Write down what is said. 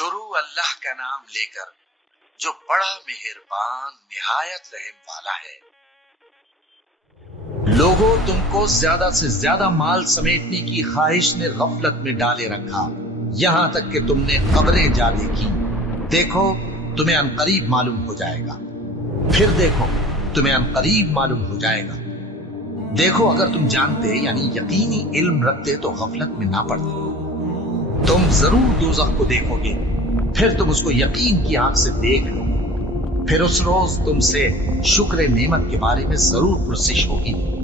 شروع اللہ کا نام لے کر جو بڑا مہربان نہایت رحم والا ہے۔ لوگوں، تم کو زیادہ سے زیادہ مال سمیٹنے کی خواہش نے غفلت میں ڈالے رکھا، یہاں تک کہ تم نے قبریں جا دیکھی۔ دیکھو تمہیں عنقریب معلوم ہو جائے گا، پھر دیکھو تمہیں عنقریب معلوم ہو جائے گا۔ دیکھو اگر تم جانتے یعنی یقینی علم رکھتے تو غفلت میں نہ پڑتے۔ تم ضرور دوزخ کو دیکھو گے، پھر تم اس کو یقین کی آنکھ سے دیکھ لو، پھر اس روز تم سے شکر نعمت کے بارے میں ضرور پرسش ہوگی۔